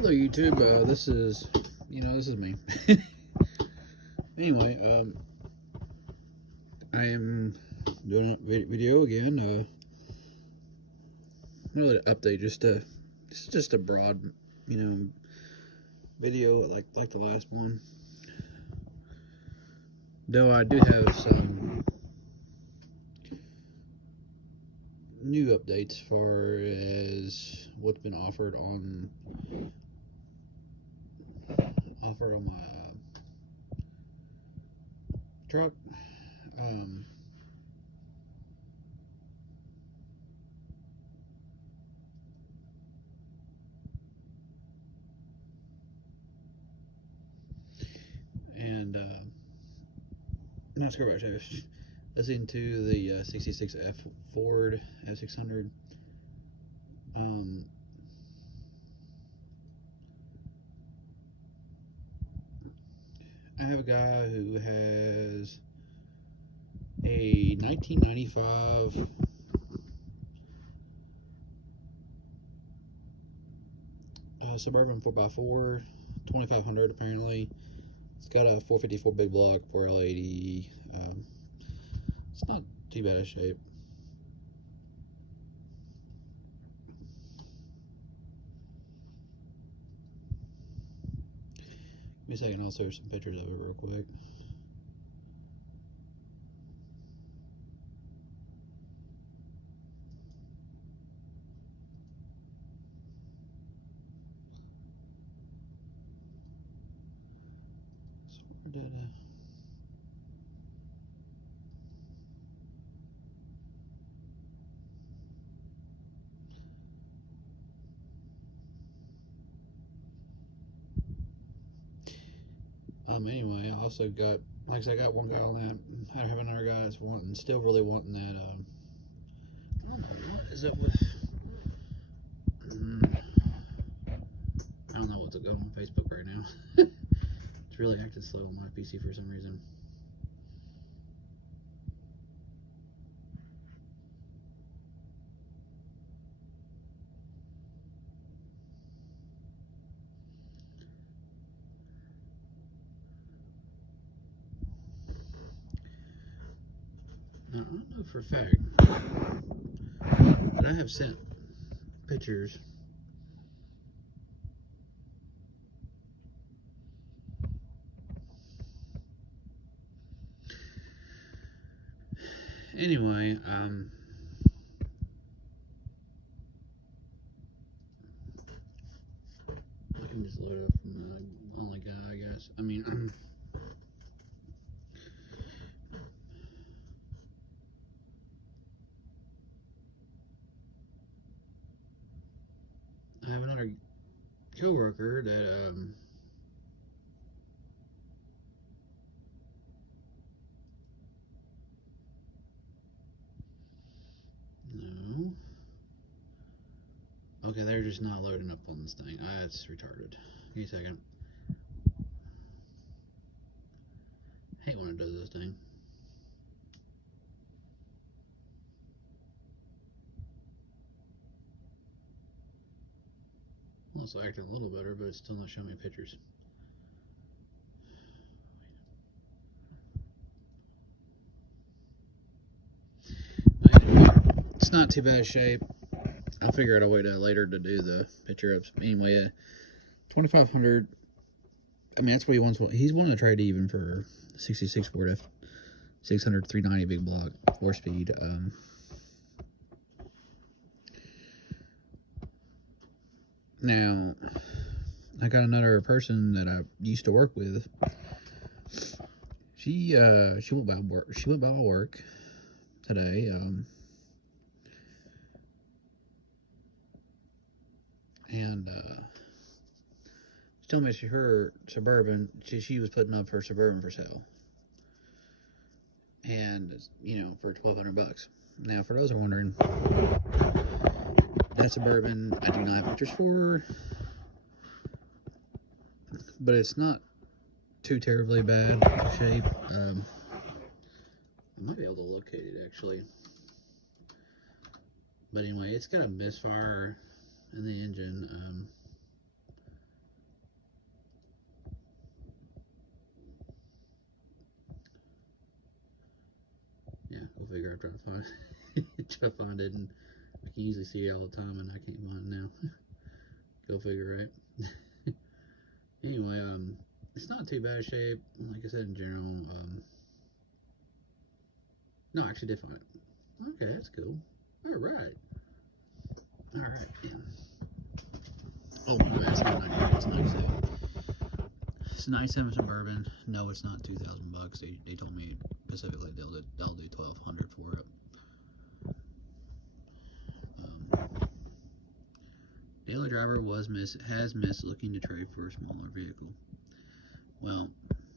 Hello YouTube, this is me. Anyway, I am doing a video again, not really an update, just a broad, video like the last one. Though I do have some new updates as far as what's been offered on my truck. Um, and not sure about you. Listening to the 66F Ford F600. Um, I have a guy who has a 1995 Suburban 4x4, 2500 apparently. It's got a 454 big block, 4L80. It's not too bad of shape. Give me a second, I'll show some pictures of it real quick. So where did anyway, I also got, like I said, I got one guy on that. I have another guy that's still really wanting that. I don't know, what is it with? I don't know what's going on Facebook right now. It's really acting slow on my PC for some reason. Now, I don't know for a fact, but I have sent pictures. Anyway, I can just load it up from the only guy, I guess. I mean, I have another coworker that no. Okay, they're just not loading up on this thing. It's retarded. Give me a second. I hate when it does this thing. Well, it's acting a little better, but it's still not showing me pictures. It's not too bad shape. I'll figure out a way to later to do the picture ups. Anyway, 2500. I mean, that's what he wants. He's wanting to trade even for 66 Ford F 600 390 big block 4-speed. Now, I got another person that I used to work with. She went by work. She went by work today. And she told me her Suburban. She was putting up her Suburban for sale. And for $1,200. Now, for those who are wondering, that Suburban I do not have pictures for, but it's not too terribly bad shape. I might be able to locate it actually, but anyway, it's got a misfire in the engine. figure I'm trying to find try to find it, and I can usually see it all the time, and I can't find it now. Go figure, right? Anyway, it's not too bad shape. Like I said, in general, no, I actually did find it. Okay, that's cool. All right, all right. Yeah. Oh, that's not nice. It's nice. It's a 97 Suburban. No, it's not $2,000. They told me specifically they'll do $1,200 for it. Daily driver has missed looking to trade for a smaller vehicle. Well,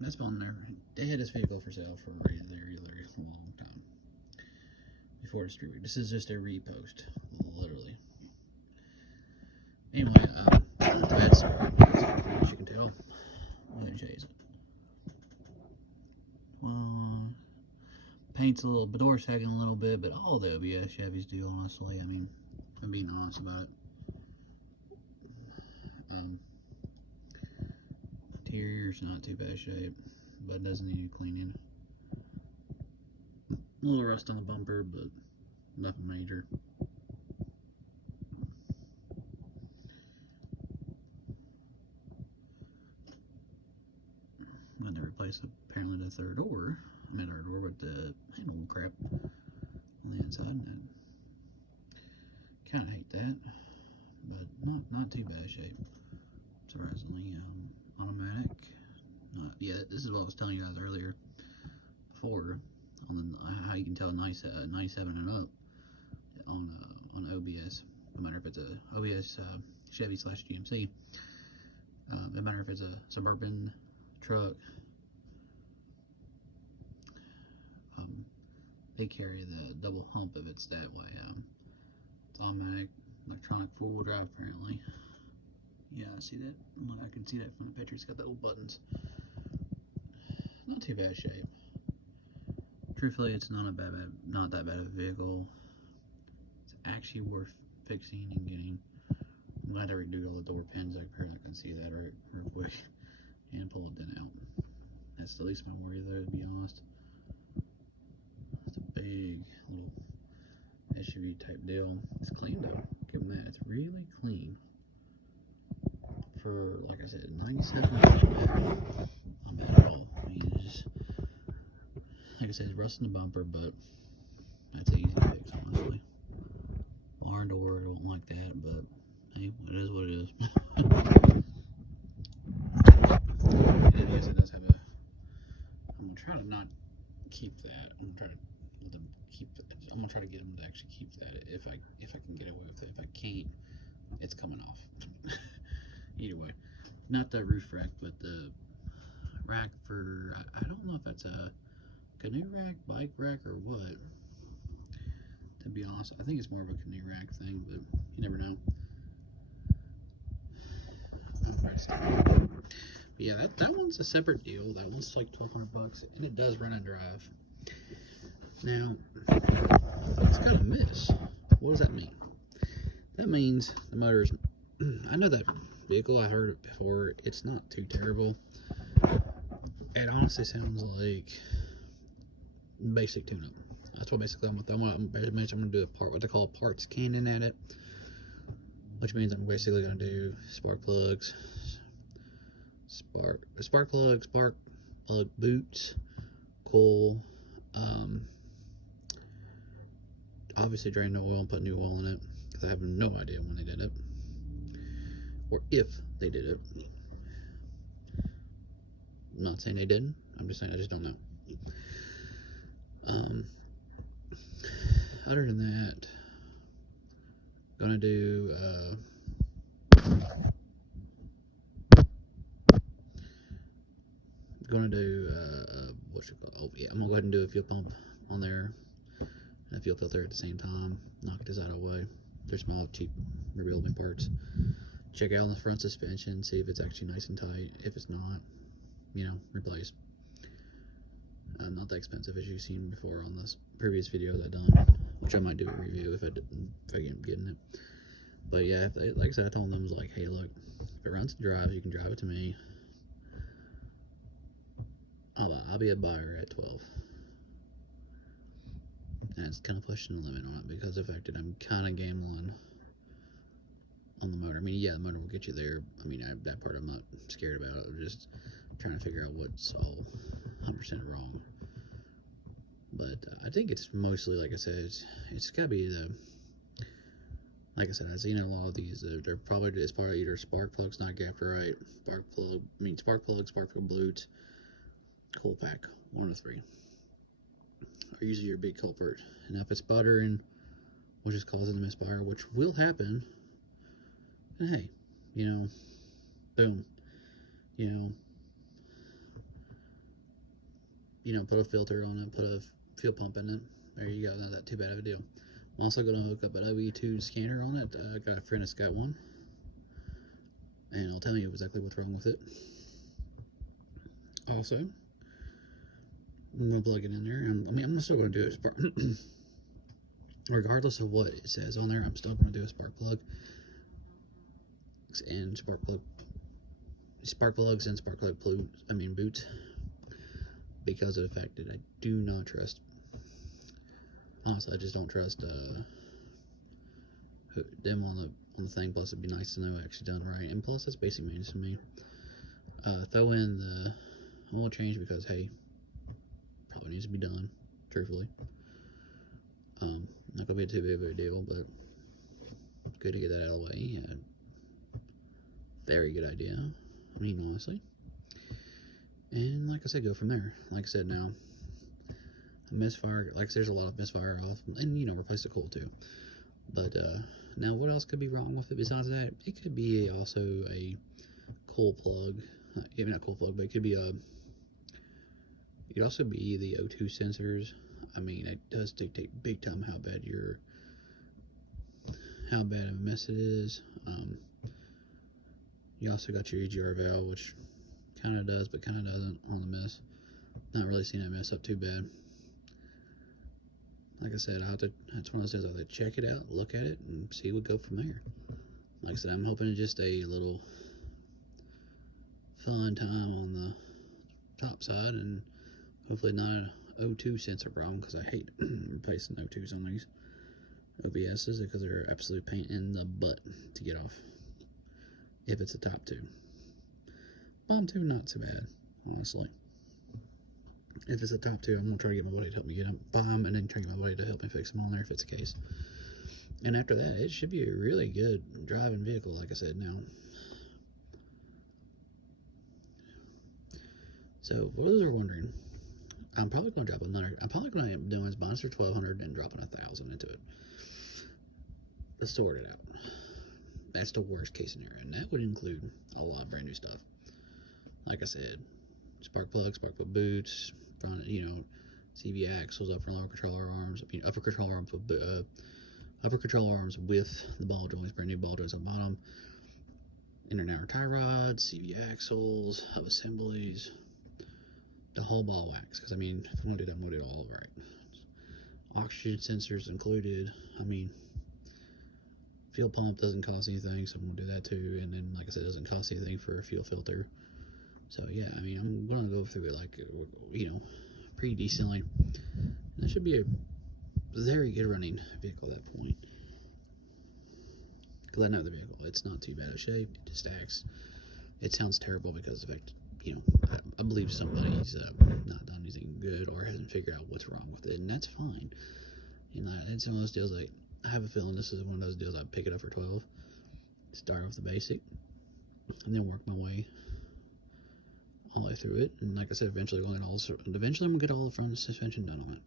that's on there. They had this vehicle for sale for a very long time before the street week. This is just a repost, literally. Anyway, not the bad story, as you can tell. Let me chase it. Well, paint's a little, door sagging a little bit, but all the OBS Chevys do, honestly. I mean, I'm being honest about it. Interior's not too bad shape, but it doesn't need cleaning. A little rust on the bumper, but nothing major. When they replaced apparently the third door, but the handle crap on the inside. And kind of hate that, but not too bad shape. Surprisingly, automatic. Yeah, this is what I was telling you guys earlier before on how you can tell 97 and up on OBS. No matter if it's a OBS Chevy / GMC. No matter if it's a Suburban truck. They carry the double hump if it's that way. It's automatic, electronic four-wheel drive apparently. Yeah, I see that. Look, I can see that from the picture. It's got the little buttons. Not too bad shape. Truthfully, it's not that bad of a vehicle. It's actually worth fixing and getting. I'm glad I redo all the door pins. I can see that real quick and pull it then out. That's the least of my worry, though, to be honest. It's a big little SUV type deal. It's clean though. Give them that. It's really clean. For, like I said, 97, not bad at all. I mean, it's just, like I said, it's rusting the bumper, but that's an easy fix, honestly. Barn door, I don't like that, but hey, it is what it is. And yes, it does have a. I'm gonna try to not keep that. I'm gonna try to let them keep that. I'm gonna try to get them to actually keep that if I can get away with it. If I can't, it's coming off. Either way, not the roof rack, but the rack for, I don't know if that's a canoe rack, bike rack, or what. To be honest, I think it's more of a canoe rack thing, but you never know. But yeah, that one's a separate deal. That one's like $1,200, and it does run and drive. Now, it's got a miss. What does that mean? That means the motor is. I know that vehicle. I heard it before. It's not too terrible. It honestly sounds like basic tune-up. That's what basically I'm going to do what they call parts cannon at it, which means I'm basically going to do spark plug boots, coil, obviously drain the oil and put new oil in it, because I have no idea when they did it, or if they did it. I'm not saying they didn't, I'm just saying I just don't know. Other than that, gonna do what's it called? Oh yeah, I'm gonna go ahead and do a fuel pump on there and a fuel filter at the same time. Knock this out of the way. They're small, cheap, rebuilding parts. Check out the front suspension, see if it's actually nice and tight. If it's not, replace. Not that expensive as you've seen before on this previous video that I done, which I might do a review if I end up getting it. But yeah, like I said, I told them, I was like, hey, look, if it runs and drives, you can drive it to me. I'll be a buyer at 12. And it's kind of pushing the limit on it because of the fact that I'm kind of gambling on the motor. I mean, yeah, the motor will get you there. I mean, that part I'm not scared about. I'm just trying to figure out what's all 100% wrong. But I think it's mostly, like I said, it's got to be the, like I said, I've seen a lot of these. They're probably it's probably either spark plugs not gapped right, spark plug blues, coil pack, one of the three are usually your big culprit. And if it's buttering, which is causing the misfire, which will happen, and hey, you know, boom, you know, put a filter on it, put a fuel pump in it. There you go. Not that too bad of a deal. I'm also going to hook up an OE2 scanner on it. I got a friend that's got one, and I'll tell you exactly what's wrong with it. Also, I'm going to plug it in there. I'm still going to do it. Regardless of what it says on there, I'm still going to do a spark plug and spark plugs and spark plug boots, because of the fact that I do not trust. Honestly, I just don't trust them on the thing. Plus, it'd be nice to know actually done right. And plus, that's basic maintenance to me. Throw in the oil change because hey, probably needs to be done. Truthfully, not gonna be too big of a deal, but it's good to get that out of the way. Very good idea. I mean, honestly. And like I said, go from there. Like I said, now misfire. Like there's a lot of misfire off, and you know, replace the coil too. But now, what else could be wrong with it besides that? It could be also a coil plug. Maybe not coil plug, but it could be it could also be the O2 sensors. I mean, it does dictate big time how bad of a mess it is. You also got your EGR valve, which kind of does, but kind of doesn't on the mess. Not really seeing it mess up too bad. Like I said, that's one of those things. I'll have to check it out, look at it, and see what go from there. Like I said, I'm hoping to just a little fun time on the top side, and hopefully not an O2 sensor problem, because I hate replacing O2s on these OBSs because they're absolute pain in the butt to get off. If it's a top two, bottom two not so bad, honestly. If it's a top two, I'm gonna try to get my buddy to help me get them, buy them, and then try to get my buddy to help me fix them on there if it's the case. And after that, it should be a really good driving vehicle, like I said. Now, so for those who are wondering, I'm probably going to drop another. I'm probably going to end up doing Monster 1200 and dropping 1,000 into it. Let's sort it out. That's the worst case scenario, and that would include a lot of brand new stuff. Like I said, spark plug boots, front, you know, CV axles, upper and lower controller arms, upper controller arms with the ball joints, brand new ball joints on the bottom, inner and outer tie rods, CV axles, hub assemblies, the whole ball wax. Because I mean, if I'm gonna do that, I'm gonna do it all right. Oxygen sensors included. I mean, fuel pump doesn't cost anything, so I'm gonna do that too. And then, like I said, it doesn't cost anything for a fuel filter. So yeah, I mean, I'm gonna go through it like, you know, pretty decently. That should be a very good running vehicle at that point. Because I know the vehicle, it's not too bad of shape. It just acts. It sounds terrible because of the fact, you know, I believe somebody's not done anything good or hasn't figured out what's wrong with it, and that's fine. You know, it's one of those deals. Like, I have a feeling this is one of those deals. I'd pick it up for 12, start off the basic, and then work my way all the way through it. And like I said, eventually I'm gonna get all the front suspension done on it.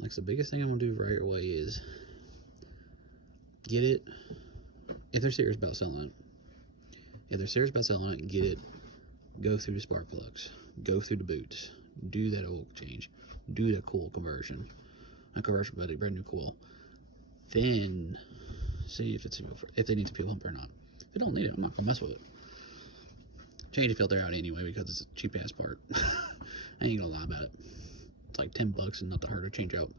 Like, the biggest thing I'm gonna do right away is get it. If they're serious about selling it, get it. Go through the spark plugs, go through the boots, do that oil change, do the coil conversion, not conversion, but a brand new coil. Then see if they need to fuel pump or not. If they don't need it, I'm not gonna mess with it. Change the filter out anyway because it's a cheap ass part. I ain't gonna lie about it. It's like $10 and not that hard to change out.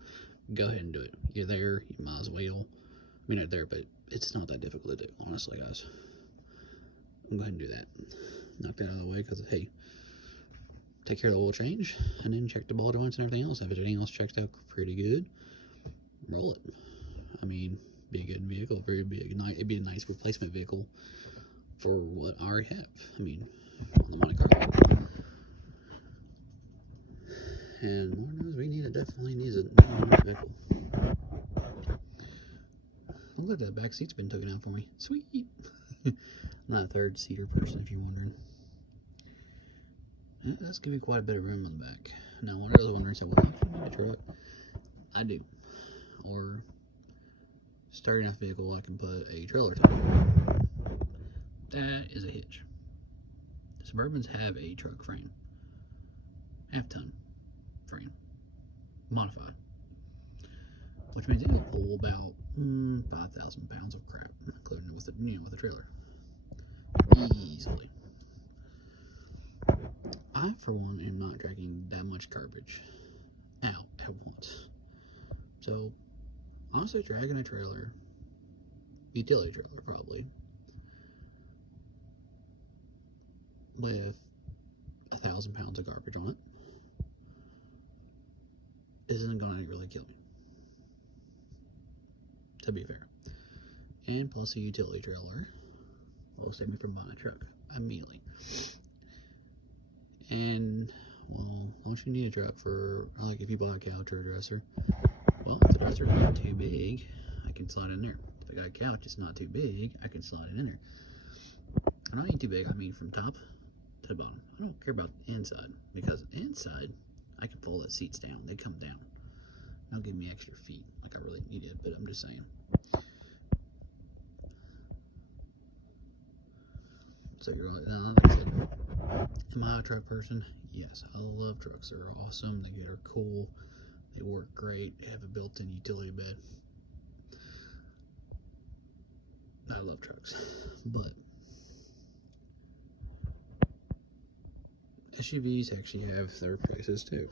Go ahead and do it. You're there, you might as well. I mean, not there, but it's not that difficult to do, honestly, guys. I'm going to go ahead and do that. Knock that out of the way because, hey, take care of the oil change and then check the ball joints and everything else. If everything else checks out pretty good, roll it. I mean, be a good vehicle, it'd be a nice replacement vehicle for what I already have. I mean, on the Monte Carlo. And Lord knows we definitely needs a new vehicle. Look, that back seat's been taken out for me. Sweet. I'm not a third seater person, if you're wondering. That's giving me quite a bit of room on the back. Now, one of those wondering, so, well, I need a truck. I do. Or starting off vehicle, I can put a trailer top. That is a hitch. Suburbans have a truck frame, half-ton frame, modified, which means it'll pull about 5,000 pounds of crap, including it with the trailer, easily. I, for one, am not dragging that much garbage out at once. So, honestly, dragging a trailer, utility trailer probably, with 1,000 pounds of garbage on it isn't going to really kill me, to be fair. And plus, a utility trailer will save me from buying a truck immediately. And, well, don't you need a truck for, like, if you buy a couch or a dresser? Well, if the dresser's not too big, I can slide it in there. If I got a couch, it's not too big, I can slide it in there. I don't mean too big, I mean from top to the bottom. I don't care about the inside, because inside, I can fold the seats down. They come down. They'll give me extra feet, like I really need it, but I'm just saying. So you're like I said, am I a truck person? Yes, I love trucks. They're awesome. They're cool. They work great. They have a built-in utility bed. I love trucks, but SUVs actually have their prices too.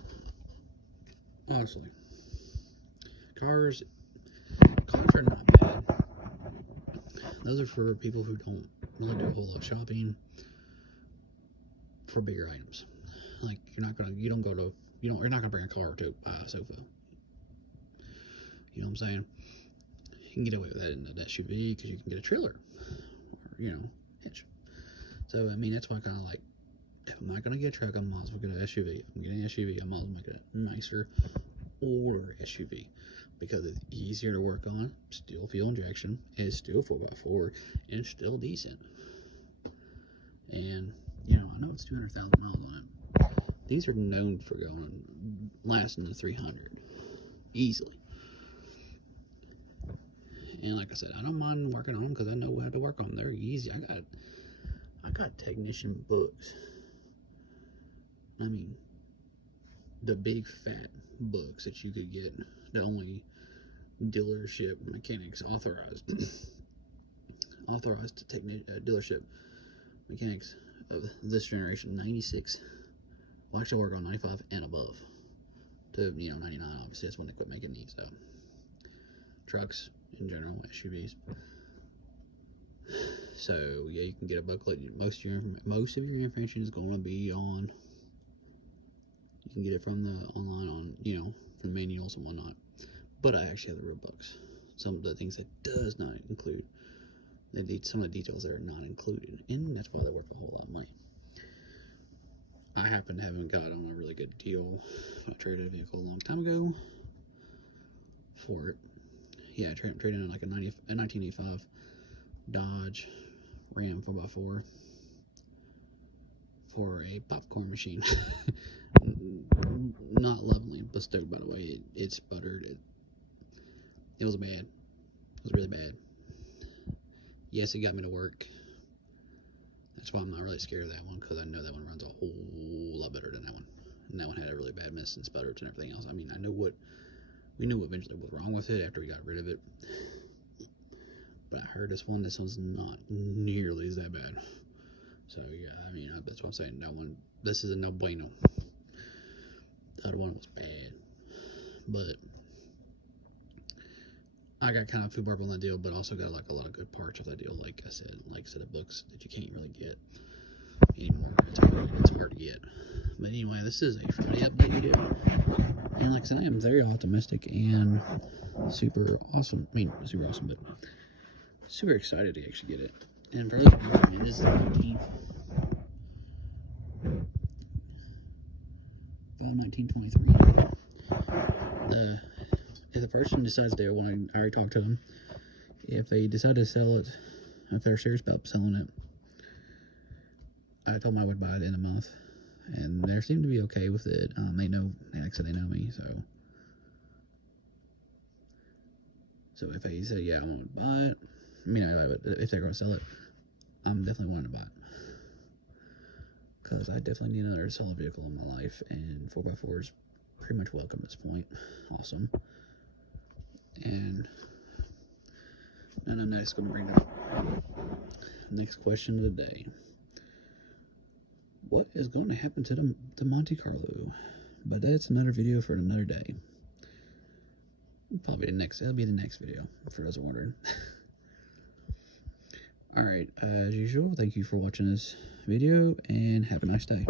Honestly, cars are not bad. Those are for people who don't really do a whole lot of shopping for bigger items. Like you're not gonna bring a car to buy a sofa. You know what I'm saying? You can get away with that in an SUV because you can get a trailer, or hitch. So I mean that's why I kind of like. If I'm not gonna get a truck, I might as well get an SUV. If I'm getting an SUV, I might as well make it a nicer, older SUV because it's easier to work on. Still fuel injection. It's still 4x4 and it's still decent. And I know it's 200,000 miles on it. These are known for lasting the 300 easily. And like I said, I don't mind working on them because I know how to work on them. They're easy. I got technician books. I mean, the big fat books that you could get, the only dealership mechanics authorized dealership mechanics of this generation, 96, will actually work on 95 and above to 99. Obviously that's when they quit making these trucks in general, SUVs. So yeah, you can get a booklet. Most of your information is going to be on. You can get it from the online on from manuals and whatnot. But I actually have the real books. Some of the things that does not include. Some of the details that are not included, and that's why they're worth a whole lot of money. I happen to have got on a really good deal. I traded a vehicle a long time ago for it. Yeah, I traded in like a 1985 Dodge Ram 4x4 for a popcorn machine. Not lovely bestowed, by the way. It sputtered. It was bad. It was really bad. Yes, it got me to work. That's why I'm not really scared of that one, because I know that one runs a whole lot better than that one. And that one had a really bad mess and sputters and everything else. I mean, we knew what eventually was wrong with it after we got rid of it. But I heard this one's not nearly as that bad. So yeah, I mean, that's what I'm saying. This is a no bueno. The other one was bad. But I got kind of foobarred on the deal, but also got like a lot of good parts of that deal. Like I said, the books that you can't really get. anymore. It's hard to get. But anyway, this is a Friday update video. And like I said, I am very optimistic and super awesome. I mean, super awesome, but super excited to actually get it. And for those people, I mean, this is the 19th. 1923. If the person decides they want to, I already talked to them. If they decide to sell it, if they're serious about selling it, I told them I would buy it in a month, and they seem to be okay with it. They know, like I said, they know me, so if they say, yeah, I want to buy it, I mean, if they're going to sell it, I'm definitely wanting to buy it, because I definitely need another solid vehicle in my life, and 4x4 is pretty much welcome at this point. Awesome. And I'm next going to bring up next question of the day. What is going to happen to the Monte Carlo? But that's another video for another day. Probably it'll be the next video, for those wondering. Alright, as usual, thank you for watching this video, and have a nice day.